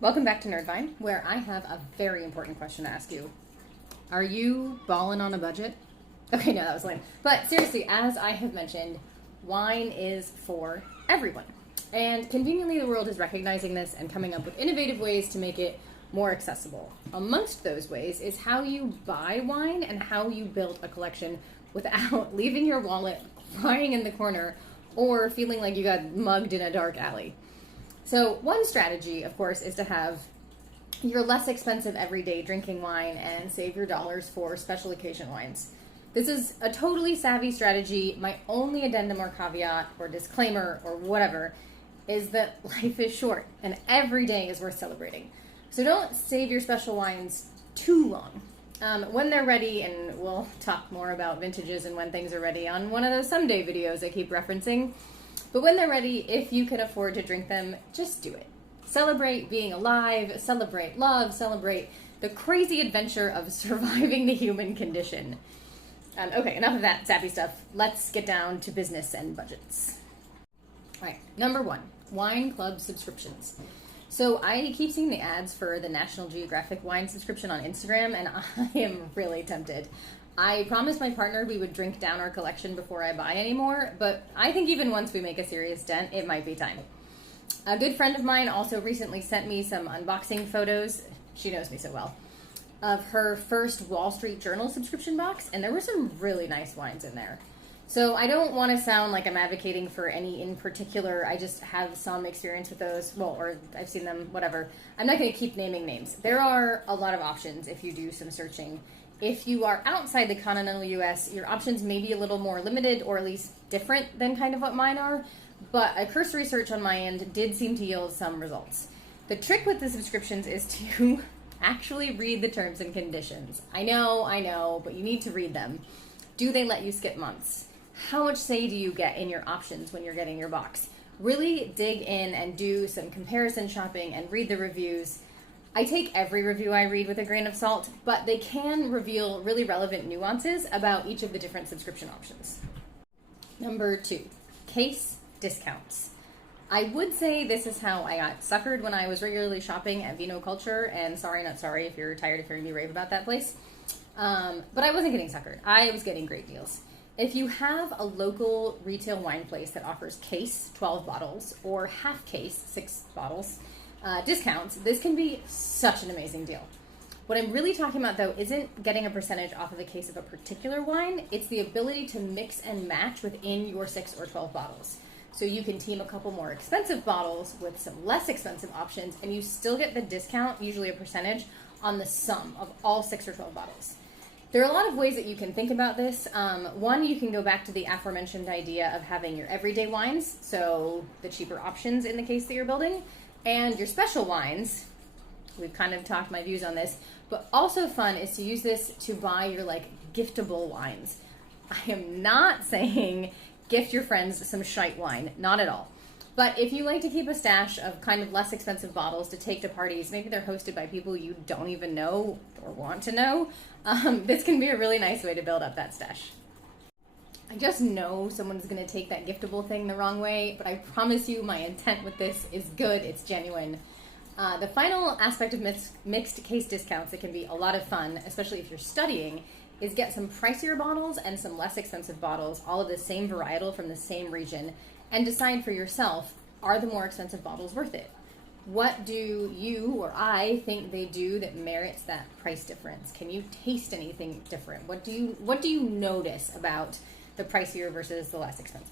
Welcome back to NerdVine, where I have a very important question to ask you. Are you balling on a budget? Okay, no, that was lame. But seriously, as I have mentioned, wine is for everyone. And conveniently, the world is recognizing this and coming up with innovative ways to make it more accessible. Amongst those ways is how you buy wine and how you build a collection without leaving your wallet crying in the corner or feeling like you got mugged in a dark alley. So one strategy, of course, is to have your less expensive everyday drinking wine and save your dollars for special occasion wines. This is a totally savvy strategy. My only addendum or caveat or disclaimer or whatever is that life is short and every day is worth celebrating. So don't save your special wines too long. When they're ready, and we'll talk more about vintages and when things are ready on one of those someday videos I keep referencing, but when they're ready, if you can afford to drink them, just do it. Celebrate being alive, celebrate love, celebrate the crazy adventure of surviving the human condition. Okay, enough of that sappy stuff. Let's get down to business and budgets. All right, number one, wine club subscriptions. So I keep seeing the ads for the National Geographic wine subscription on Instagram, and I am really tempted. I promised my partner we would drink down our collection before I buy anymore, but I think even once we make a serious dent, it might be time. A good friend of mine also recently sent me some unboxing photos, she knows me so well, of her first Wall Street Journal subscription box, and there were some really nice wines in there. So I don't want to sound like I'm advocating for any in particular. I just have some experience with those, or I've seen them, whatever. I'm not going to keep naming names. There are a lot of options if you do some searching. If you are outside the continental US, your options may be a little more limited or at least different than kind of what mine are, but a cursory search on my end did seem to yield some results. The trick with the subscriptions is to actually read the terms and conditions. I know, but you need to read them. Do they let you skip months? How much say do you get in your options when you're getting your box? Really dig in and do some comparison shopping and read the reviews. I take every review I read with a grain of salt, but they can reveal really relevant nuances about each of the different subscription options. Number two, case discounts. I would say this is how I got suckered when I was regularly shopping at Vino Culture, and sorry, not sorry if you're tired of hearing me rave about that place. But I wasn't getting suckered. I was getting great deals. If you have a local retail wine place that offers case 12 bottles or half case 6 bottles, discounts, this can be such an amazing deal. What I'm really talking about, though, isn't getting a percentage off of a case of a particular wine. It's the ability to mix and match within your 6 or 12 bottles. So you can team a couple more expensive bottles with some less expensive options, and you still get the discount, usually a percentage, on the sum of all 6 or 12 bottles. There are a lot of ways that you can think about this. One, you can go back to the aforementioned idea of having your everyday wines, so the cheaper options in the case that you're building, and your special wines. We've kind of talked my views on this, but also fun is to use this to buy your giftable wines. I am not saying gift your friends some shite wine, not at all. But if you like to keep a stash of kind of less expensive bottles to take to parties, maybe they're hosted by people you don't even know or want to know, this can be a really nice way to build up that stash. I just know someone's going to take that giftable thing the wrong way, but I promise you my intent with this is good, it's genuine. The final aspect of mixed case discounts that can be a lot of fun, especially if you're studying, is get some pricier bottles and some less expensive bottles, all of the same varietal from the same region, and decide for yourself, are the more expensive bottles worth it? What do you or I think they do that merits that price difference? Can you taste anything different? What do you notice about the pricier versus the less expensive?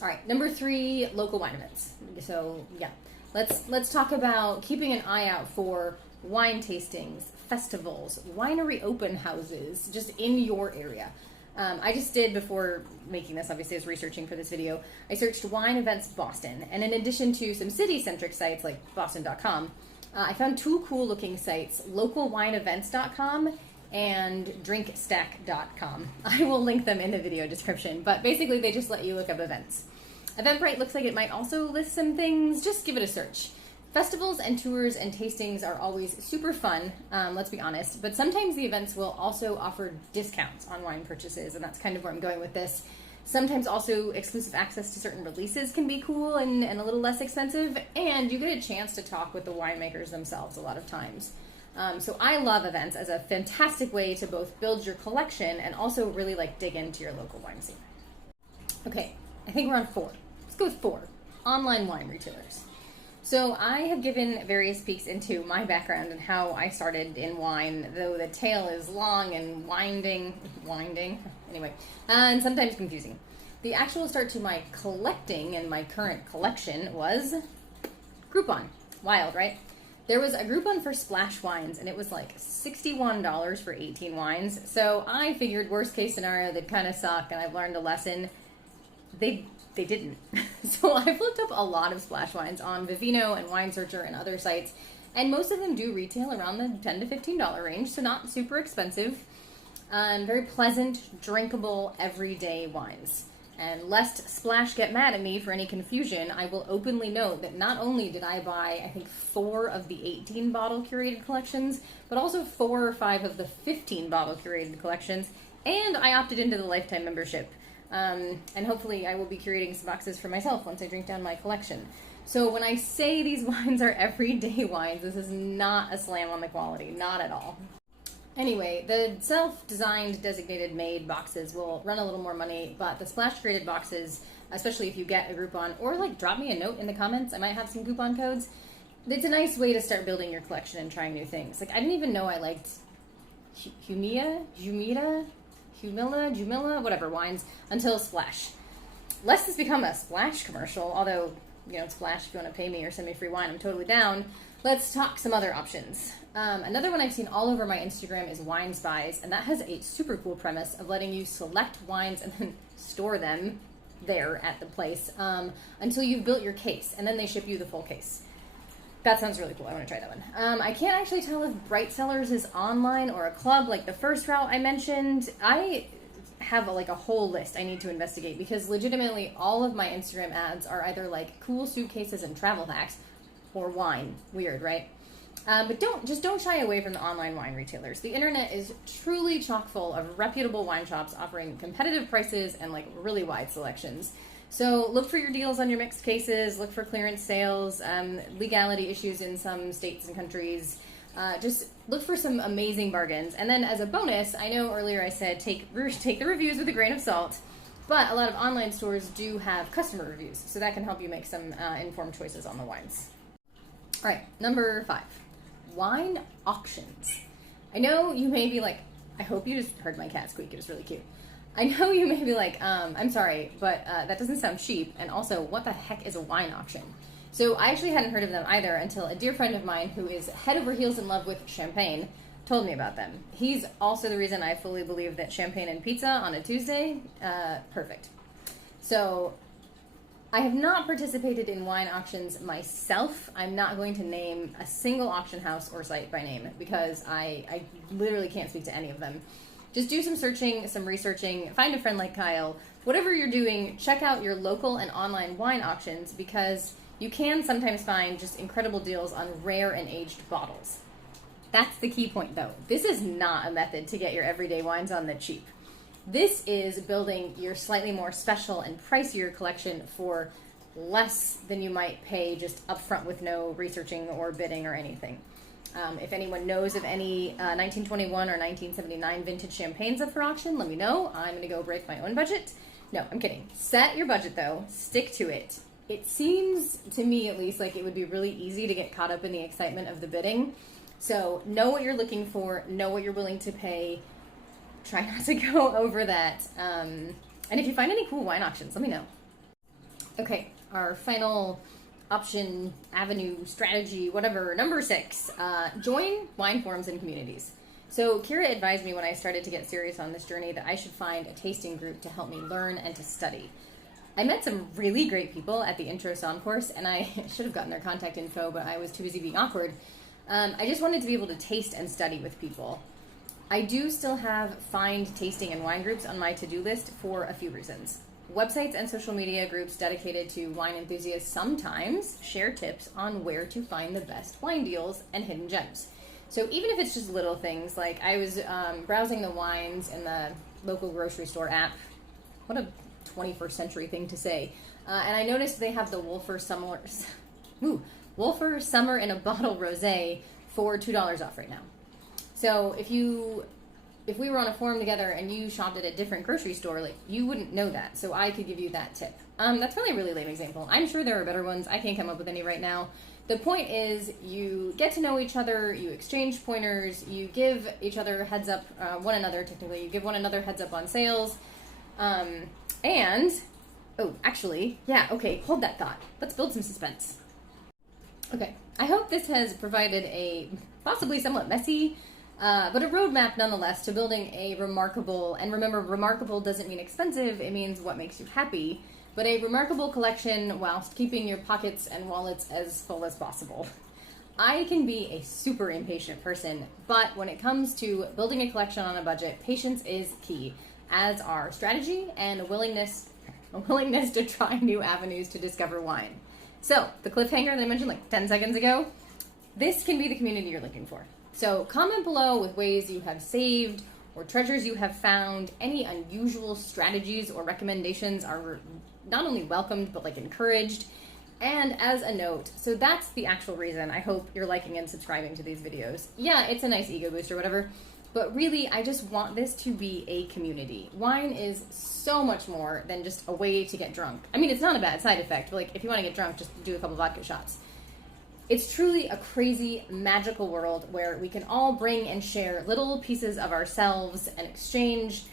All right, number three, local wine events. So yeah, let's talk about keeping an eye out for wine tastings, festivals, winery open houses, just in your area. I just did, before making this, obviously I was researching for this video, I searched Wine Events Boston, and in addition to some city-centric sites like boston.com, I found two cool looking sites, localwineevents.com and drinkstack.com. I will link them in the video description, but basically they just let you look up events. Eventbrite looks like it might also list some things, just give it a search. Festivals and tours and tastings are always super fun, let's be honest, but sometimes the events will also offer discounts on wine purchases, and that's kind of where I'm going with this. Sometimes also exclusive access to certain releases can be cool and a little less expensive, and you get a chance to talk with the winemakers themselves a lot of times. So I love events as a fantastic way to both build your collection and also really like dig into your local wine scene. Okay, I think we're on 4. Let's go with 4. Online wine retailers. So I have given various peeks into my background and how I started in wine, though the tale is long and winding, anyway, and sometimes confusing. The actual start to my collecting and my current collection was Groupon. Wild, right? There was a Groupon for splash wines, and it was like $61 for 18 wines. So I figured worst case scenario, they'd kind of suck, and I've learned a lesson. They didn't. So I've looked up a lot of splash wines on Vivino and Wine Searcher and other sites, and most of them do retail around the $10 to $15 range, so not super expensive. Very pleasant, drinkable, everyday wines. And lest Splash get mad at me for any confusion, I will openly note that not only did I buy, I think, 4 of the 18 bottle curated collections, but also 4 or 5 of the 15 bottle curated collections, and I opted into the lifetime membership. And hopefully I will be curating some boxes for myself once I drink down my collection. So when I say these wines are everyday wines, this is not a slam on the quality, not at all. Anyway, the self-designed, designated made boxes will run a little more money, but the splash-created boxes, especially if you get a Groupon, or like drop me a note in the comments, I might have some coupon codes. It's a nice way to start building your collection and trying new things. Like, I didn't even know I liked Jumilla, whatever wines, until Splash. Lest this become a Splash commercial, although, Splash, if you want to pay me or send me free wine, I'm totally down. Let's talk some other options. Another one I've seen all over my Instagram is Wine Spies, and that has a super cool premise of letting you select wines and then store them there at the place until you've built your case, and then they ship you the full case. That sounds really cool. I want to try that one. I can't actually tell if Bright Cellars is online or a club like the first route I mentioned. I have a whole list I need to investigate because legitimately all of my Instagram ads are either like cool suitcases and travel hacks or wine. Weird, right? But don't shy away from the online wine retailers. The internet is truly chock full of reputable wine shops offering competitive prices and really wide selections. So look for your deals on your mixed cases, look for clearance sales, legality issues in some states and countries. Just look for some amazing bargains. And then as a bonus, I know earlier I said take the reviews with a grain of salt, but a lot of online stores do have customer reviews, so that can help you make some informed choices on the wines. All right, number 5, wine auctions. I know you may be like, I hope you just heard my cat squeak, it was really cute. I know you may be like, I'm sorry, but that doesn't sound cheap, and also, what the heck is a wine auction? So I actually hadn't heard of them either until a dear friend of mine who is head over heels in love with champagne told me about them. He's also the reason I fully believe that champagne and pizza on a Tuesday, perfect. So I have not participated in wine auctions myself. I'm not going to name a single auction house or site by name because I literally can't speak to any of them. Just do some searching, some researching, find a friend like Kyle. Whatever you're doing, check out your local and online wine auctions because you can sometimes find just incredible deals on rare and aged bottles. That's the key point, though. This is not a method to get your everyday wines on the cheap. This is building your slightly more special and pricier collection for less than you might pay just upfront with no researching or bidding or anything. If anyone knows of any 1921 or 1979 vintage champagnes up for auction, let me know. I'm going to go break my own budget. No, I'm kidding. Set your budget, though. Stick to it. It seems, to me at least, like it would be really easy to get caught up in the excitement of the bidding. So know what you're looking for. Know what you're willing to pay. Try not to go over that. And if you find any cool wine auctions, let me know. Okay, our final option, avenue, strategy, whatever, number 6, join wine forums and communities. So Kira advised me when I started to get serious on this journey that I should find a tasting group to help me learn and to study. I met some really great people at the Intro Somm course, and I should have gotten their contact info, but I was too busy being awkward. I just wanted to be able to taste and study with people. I do still have find tasting and wine groups on my to-do list for a few reasons. Websites and social media groups dedicated to wine enthusiasts sometimes share tips on where to find the best wine deals and hidden gems. So even if it's just little things, like I was browsing the wines in the local grocery store app. What a 21st century thing to say. And I noticed they have the Wolfer Summer in a Bottle Rosé for $2 off right now. So if we were on a forum together and you shopped at a different grocery store, like, you wouldn't know that. So I could give you that tip. That's probably a really lame example. I'm sure there are better ones. I can't come up with any right now. The point is, you get to know each other, you exchange pointers, you give each other heads up, one another technically, you give one another heads up on sales, hold that thought. Let's build some suspense. Okay, I hope this has provided a possibly somewhat messy, but a roadmap nonetheless to building a remarkable, and remember, remarkable doesn't mean expensive, it means what makes you happy, but a remarkable collection whilst keeping your pockets and wallets as full as possible. I can be a super impatient person, but when it comes to building a collection on a budget, patience is key, as are strategy and a willingness to try new avenues to discover wine. So, the cliffhanger that I mentioned like 10 seconds ago, this can be the community you're looking for. So, comment below with ways you have saved or treasures you have found. Any unusual strategies or recommendations are not only welcomed, but like encouraged. And as a note, so that's the actual reason I hope you're liking and subscribing to these videos. Yeah, it's a nice ego boost or whatever, but really I just want this to be a community. Wine is so much more than just a way to get drunk. I mean, it's not a bad side effect, but like, if you want to get drunk, just do a couple vodka shots. It's truly a crazy, magical world where we can all bring and share little pieces of ourselves and exchange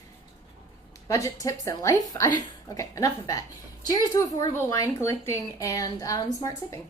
budget tips and life. Okay, enough of that. Cheers to affordable wine collecting and smart sipping.